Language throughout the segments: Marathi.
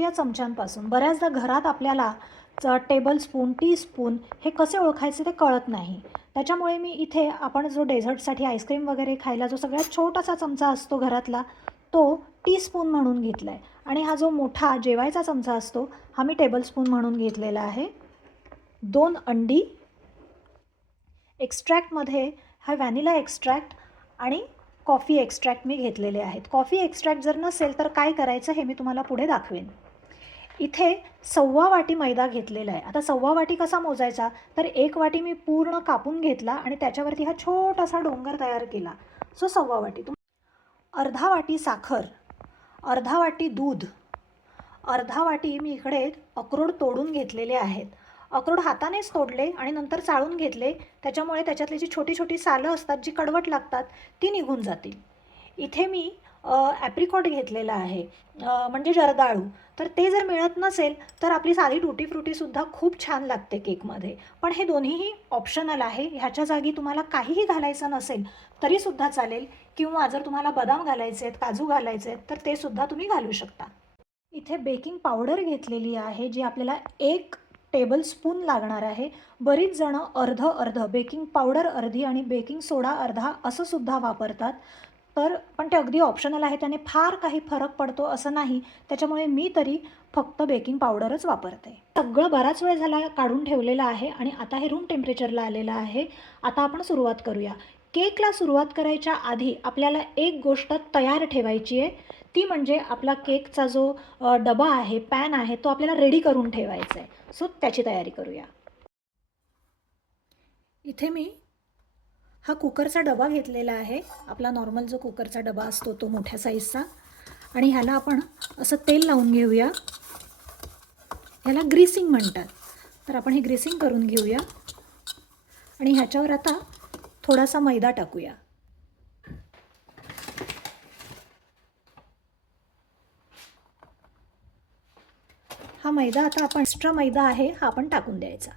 करूया चमच्यांपासून. बऱ्याचदा घरात आपल्याला टेबलस्पून, टीस्पून हे कसे ओळखायचे ते कळत नाही. त्याच्यामुळे मी इथे आपण जो डेझर्टसाठी आईस्क्रीम वगैरे खायला जो सगळ्यात छोटासा चमचा असतो घरातला, तो टीस्पून म्हणून घेतला आहे. आणि हा जो मोठा जेवायचा चमचा असतो हा मी टेबलस्पून म्हणून घेतलेला आहे. 2 अंडी, एक्स्ट्रॅक्टमध्ये हा व्हॅनिला एक्स्ट्रॅक्ट आणि कॉफी एक्स्ट्रॅक्ट मी घेतलेले आहेत. कॉफी एक्स्ट्रॅक्ट जर नसेल तर काय करायचं हे मी तुम्हाला पुढे दाखवेन. इथे 1/4 वाटी मैदा घेतलेला आहे. आता 1/4 वाटी कसा मोजायचा, तर 1 वाटी मी पूर्ण कापून घेतला आणि त्याच्यावरती हा छोटासा डोंगर तयार केला. सो 1/4 वाटी. अर्धा वाटी साखर, अर्धा वाटी दूध, अर्धा वाटी मी इकडे अक्रोड तोडून घेतलेले आहेत. अक्रोड हातानेच तोडले आणि नंतर चाळून घेतले. त्याच्यामुळे त्याच्यातली जी छोटी छोटी सालं असतात जी कडवट लागतात ती निघून जातील. इथे मी ॲप्रिकॉट घेतलेला आहे, म्हणजे जर्दाळू. तर ते जर मिळत नसेल तर आपली साधी टुटी फ्रुटीसुद्धा खूप छान लागते केकमध्ये. पण हे दोन्हीही ऑप्शनल आहे. ह्याच्या जागी तुम्हाला काहीही घालायचं नसेल तरीसुद्धा चालेल, किंवा जर तुम्हाला बदाम घालायचे आहेत, काजू घालायचे आहेत तर ते सुद्धा तुम्ही घालू शकता. इथे बेकिंग पावडर घेतलेली आहे जी आपल्याला 1 टेबलस्पून लागणार आहे. बरीच जणं अर्ध बेकिंग पावडर अर्धी आणि बेकिंग सोडा अर्धा असं सुद्धा वापरतात. पण ते अगदी ऑप्शनल आहे, त्याने फार काही फरक पडतो असं नाही. त्याच्यामुळे मी तरी फक्त बेकिंग पावडरच वापरते. सगळं बराच वेळ झाला काढून ठेवलेलं आहे आणि आता हे रूम टेम्परेचरला आलेलं आहे. आता आपण सुरुवात करूया. केकला सुरुवात करायच्या आधी आपल्याला एक गोष्ट तयार ठेवायची आहे, ती म्हणजे आपला केकचा जो डबा आहे, पॅन आहे, तो आपल्याला रेडी करून ठेवायचा आहे. सो त्याची तयारी करूया. इथे मी हा कुकरचा डबा घेतलेला आहे, आपला नॉर्मल जो कुकरचा डबा असतो तो मोठ्या साईजचा. आणि ह्याला आपण असं तेल लावून घेऊया. ह्याला ग्रीसिंग म्हणतात. तर आपण हे ग्रीसिंग करून घेऊया आणि ह्याच्यावर आता थोडासा मैदा टाकूया. हा मैदा आता आपण एक्स्ट्रा मैदा आहे हा आपण टाकून द्यायचा.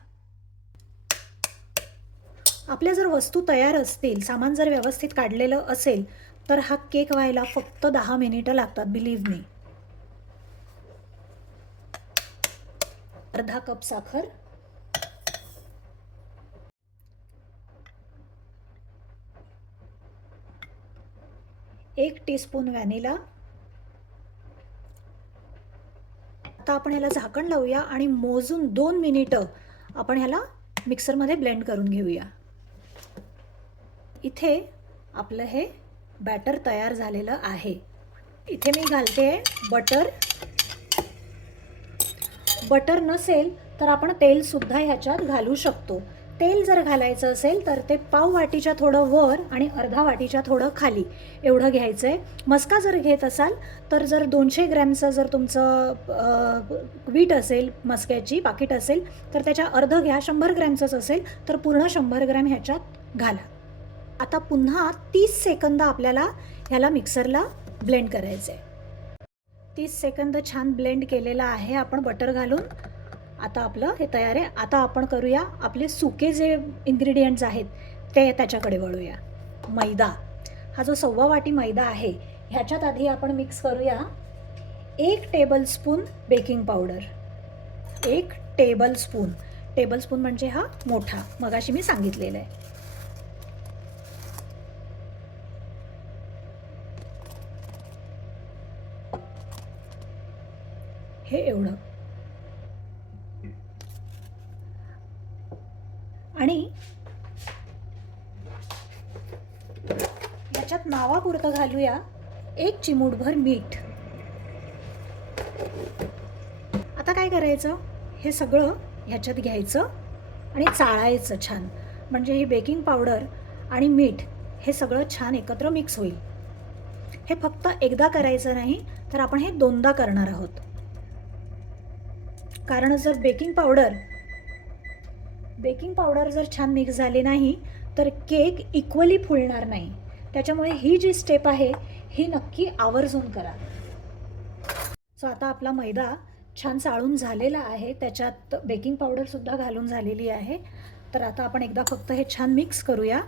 आपल्या जर वस्तू तयार असतील, सामान जर व्यवस्थित काढलेलं असेल तर हा केक व्हायला फक्त 10 मिनिटं लागतात, बिलीव्ह मी. अर्धा कप साखर, 1 टीस्पून व्हॅनिला. आता आपण ह्याला झाकण लावूया आणि मोजून 2 मिनिटं आपण ह्याला मिक्सरमध्ये ब्लेंड करून घेऊया. इथे आपलं हे बॅटर तयार झालेलं आहे. इथे मी घालते बटर. बटर नसेल तर आपण तेलसुद्धा ह्याच्यात घालू शकतो. तेल जर घालायचं असेल तर ते पाव वाटीच्या थोडं वर आणि अर्धा वाटीच्या थोडं खाली एवढं घ्यायचं आहे. मस्का जर घेत असाल तर जर 200 ग्रॅमचं जर तुमचं वीट असेल, मस्क्याची पाकिट असेल तर त्याच्या अर्ध घ्या. 100 ग्रॅमचंच असेल तर पूर्ण 100 ग्रॅम ह्याच्यात घाला. आता पुन्हा 30 सेकंद आपल्याला ह्याला मिक्सरला ब्लेंड करायचं आहे. 30 सेकंद छान ब्लेंड केलेला आहे आपण बटर घालून. आता आपलं हे तयार आहे. आता आपण करूया आपले सुके जे इन्ग्रेडियंट्स आहेत ते त्याच्याकडे वळूया. मैदा, हा जो 1/4 वाटी मैदा आहे ह्याच्यात आधी आपण मिक्स करूया 1 tablespoon baking powder. 1 tablespoon. Tablespoon म्हणजे हा मोठा, मगाशी मी सांगितलेलं आहे. हे एवढं. आणि याच्यात नावापुरतं घालूया 1 चिमूटभर मीठ. आता काय करायचं, हे सगळं ह्याच्यात घ्यायचं आणि चाळायचं छान, म्हणजे ही बेकिंग पावडर आणि मीठ हे सगळं छान एकत्र मिक्स होईल. हे फक्त एकदा करायचं नाही तर आपण हे 2दा करणार आहोत. कारण जर बेकिंग पावडर जर छान मिक्स झाली नाही तर केक इक्वली फुलणार नाही. त्याच्यामुळे ही जी स्टेप आहे ही नक्की आवर्जून करा. सो आता आपला मैदा छान चाळून झालेला आहे, त्याच्यात बेकिंग पावडरसुद्धा घालून झालेली आहे. तर आता आपण एकदा फक्त हे छान मिक्स करूया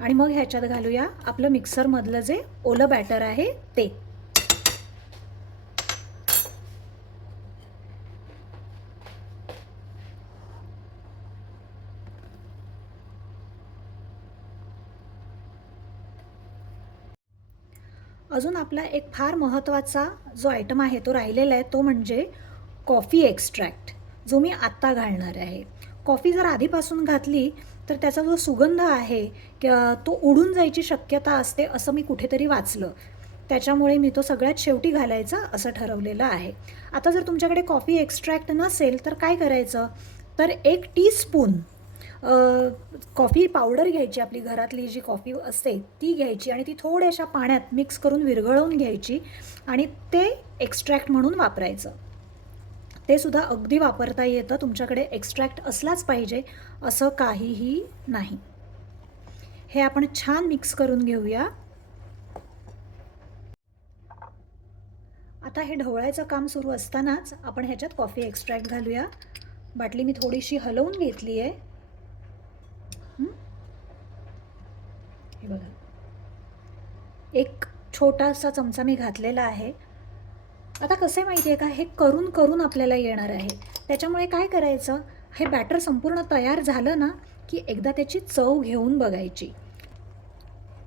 आणि मग ह्याच्यात घालूया आपलं मिक्सरमधलं जे ओलं बॅटर आहे ते. अजून आपला एक फार महत्त्वाचा जो आयटम आहे तो राहिलेला आहे, तो म्हणजे कॉफी एक्स्ट्रॅक्ट, जो मी आत्ता घालणार आहे. कॉफी जर आधीपासून घातली तर त्याचा जो सुगंध आहे तो उडून जायची शक्यता असते, असं मी कुठेतरी वाचलं. त्याच्यामुळे मी तो सगळ्यात शेवटी घालायचा असं ठरवलेलं आहे. आता जर तुमच्याकडे कॉफी एक्स्ट्रॅक्ट नसेल तर काय करायचं, तर 1 टीस्पून कॉफी पावडर घ्यायची, आपली घरातली जी कॉफी असते ती घ्यायची आणि ती थोड्याशा पाण्यात मिक्स करून विरघळवून घ्यायची आणि ते एक्स्ट्रॅक्ट म्हणून वापरायचं. ते सुद्धा अगदी वापरता येतं. तुमच्याकडे एक्स्ट्रॅक्ट असलाच पाहिजे असं काहीही नाही. हे आपण छान मिक्स करून घेऊया. आता हे ढवळायचं काम सुरू असतानाच आपण ह्याच्यात कॉफी एक्स्ट्रॅक्ट घालूया. बाटली मी थोडीशी हलवून घेतली आहे. हे बघा, एक छोटासा चमचा मी घातलेला आहे. आता कसं आहे माहिती आहे का, हे करून करून आपल्याला येणार आहे. त्याच्यामुळे काय करायचं, हे बॅटर संपूर्ण तयार झालं ना की एकदा त्याची चव घेऊन बघायची.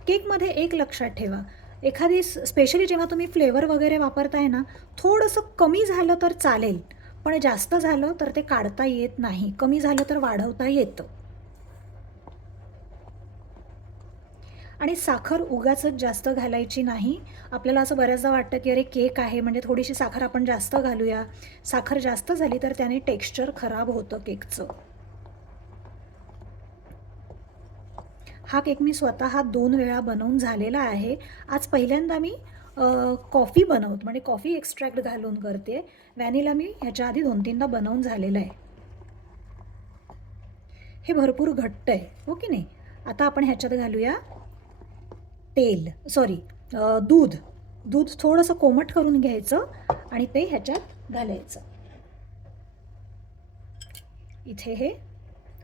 केकमध्ये एक लक्षात ठेवा, एखादी स्पेशली जेव्हा तुम्ही फ्लेवर वगैरे वापरताय ना, थोडंसं कमी झालं तर चालेल, पण जास्त झालं तर ते काढता येत नाही. कमी झालं तर वाढवता येतं. आणि साखर उगाचच जास्त घालायची नाही. आपल्याला असं बऱ्याचदा वाटतं की अरे केक आहे म्हणजे थोडीशी साखर आपण जास्त घालूया. साखर जास्त झाली तर त्याने टेक्स्चर खराब होतं केकचं. हा केक मी स्वतः 2 वेळा बनवून झालेला आहे. आज पहिल्यांदा मी कॉफी बनवते, म्हणजे कॉफी एक्स्ट्रॅक्ट घालून करते. व्हॅनिला मी ह्याच्या आधी 2-3दा बनवून झालेलं आहे. हे भरपूर घट्ट आहे, हो की नाही. आता आपण ह्याच्यात घालूया दूध. दूध थोडंसं कोमट करून घ्यायचं आणि ते ह्याच्यात घालायचं. इथे हे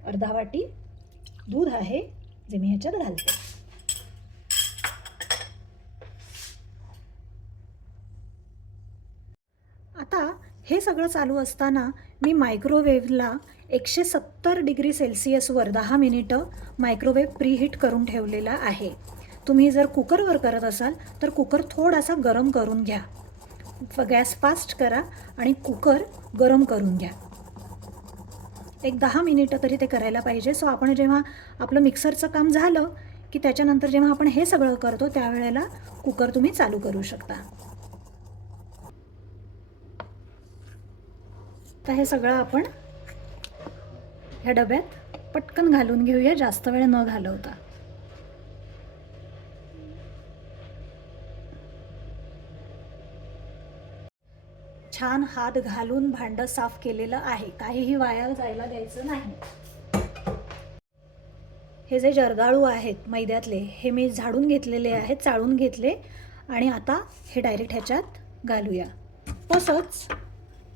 अर्धा वाटी दूध आहे जे मी ह्याच्यात घालते. आता हे सगळं चालू असताना मी मायक्रोवेव्हला 170 डिग्री सेल्सिअसवर 10 मिनिटं मायक्रोवेव्ह प्रीहीट करून ठेवलेला आहे. तुम्ही जर कुकरवर करत असाल तर कुकर थोडासा गरम करून घ्या. गॅस फास्ट करा आणि कुकर गरम करून घ्या. एक 10 मिनिटं तरी ते करायला पाहिजे. सो आपण जेव्हा आपलं मिक्सरचं काम झालं की त्याच्यानंतर जेव्हा आपण हे सगळं करतो त्यावेळेला कुकर तुम्ही चालू करू शकता. तर हे सगळं आपण ह्या डब्यात पटकन घालून घेऊया, जास्त वेळ न घालवता. छान हात घालून भांडं साफ केलेलं आहे, काहीही वाया जायला द्यायचं नाही. हे जे जर्दाळू आहेत मैद्यातले, हे मी झाडून घेतलेले आहेत, चाळून घेतले आणि आता हे डायरेक्ट ह्याच्यात घालूया. तसंच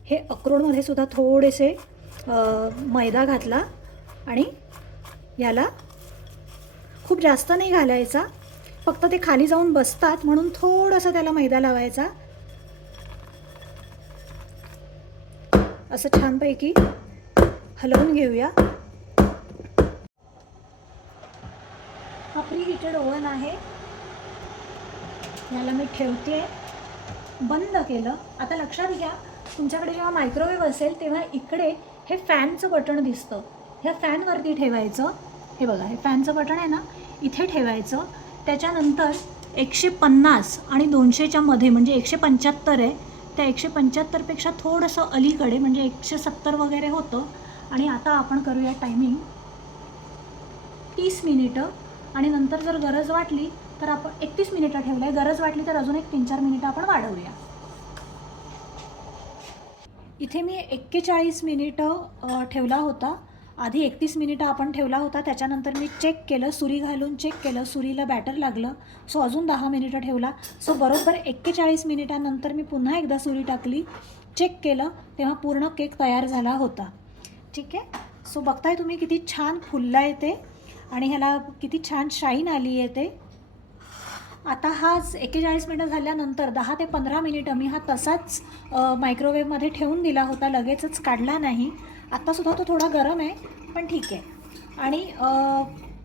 हे अक्रोडमध्ये सुद्धा थोडेसे मैदा घातला आणि याला खूप जास्त नाही घालायचा, फक्त ते खाली जाऊन बसतात म्हणून थोडंसं त्याला मैदा लावायचा. असं छानपैकी हलवून घेऊया. हा प्रीहीटेड ओव्हन आहे, याला मी ठेवते, बंद केलं. आता लक्षात घ्या, तुमच्याकडे जेव्हा मायक्रोवेव्ह असेल तेव्हा इकडे हे फॅनचं बटन दिसतं, ह्या फॅनवरती ठेवायचं. हे बघा, हे फॅनचं बटन आहे ना, इथे ठेवायचं. त्याच्यानंतर 150 आणि 200च्या मध्ये म्हणजे 175 आहे, त्या 175पेक्षा थोडंसं अलीकडे म्हणजे 170 वगैरे होतं. आणि आता आपण करूया टायमिंग 30 मिनिटं आणि नंतर जर गरज वाटली तर आपण 31 मिनिटं ठेवलं आहे, गरज वाटली तर अजून एक 3-4 मिनिटं आपण वाढवूया. इथे मी 41 मिनिटं ठेवला होता, आधी 31 मिनिटं आपण ठेवला होता. त्याच्यानंतर मी चेक केलं, सुरी घालून चेक केलं, सुरीला बॅटर लागलं, सो अजून 10 मिनिटं ठेवला. सो बरोबर 41 मिनिटांनंतर मी पुन्हा एकदा सुरी टाकली, चेक केलं, तेव्हा पूर्ण केक तयार झाला होता. ठीक आहे. सो बघताय तुम्ही किती छान फुलला आहे ते आणि ह्याला किती छान शाईन आली आहे ते. आता हा 41 मिनिटं झाल्यानंतर 10 ते 15 मिनिटं मी हा तसाच मायक्रोवेव्हमध्ये ठेवून दिला होता, लगेचच काढला नाही. आत्तासुद्धा तो थोडा गरम आहे पण ठीक आहे. आणि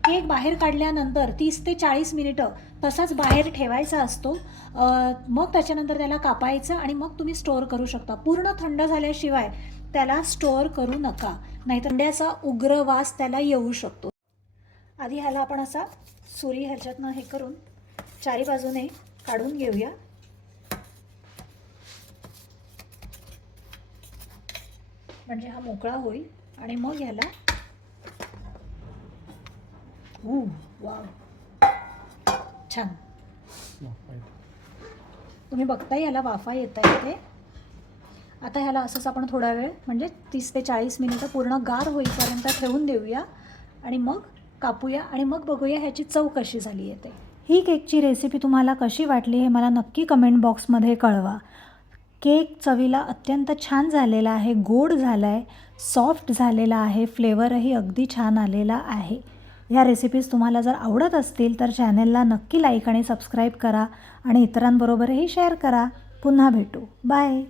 केक बाहेर काढल्यानंतर 30 ते 40 मिनिटं तसाच बाहेर ठेवायचा असतो. मग त्याच्यानंतर त्याला कापायचं आणि मग तुम्ही स्टोअर करू शकता. पूर्ण थंड झाल्याशिवाय त्याला स्टोअर करू नका, नाहीतर अंड्याचा उग्र वास त्याला येऊ शकतो. आधी ह्याला आपण असा सुरी ह्याच्यातनं हे करून चारी बाजूने काढून घेऊया. म्हणजे हा मोकळा होईल आणि मग ह्याला वाव, छान. तुम्ही बघताय ह्याला वाफा येत आहे ते. आता ह्याला असंच आपण थोडा वेळ म्हणजे 30 ते 40 मिनिटं पूर्ण गार होईपर्यंत ठेवून देऊया आणि मग कापूया आणि मग बघूया ह्याची चव कशी झाली आहे ते. ही केकची रेसिपी तुम्हाला कशी वाटली हे मला नक्की कमेंट बॉक्समध्ये कळवा. केक चवीला अत्यंत छान झालेला आहे, गोड झाला आहे, सॉफ्ट झालेला आहे, फ्लेवरही अगदी छान आलेला आहे. ह्या रेसिपीज तुम्हाला जर आवडत असतील तर चॅनलला नक्की लाईक आणि सबस्क्राईब करा आणि इतरांबरोबरही शेअर करा. पुन्हा भेटू. बाय.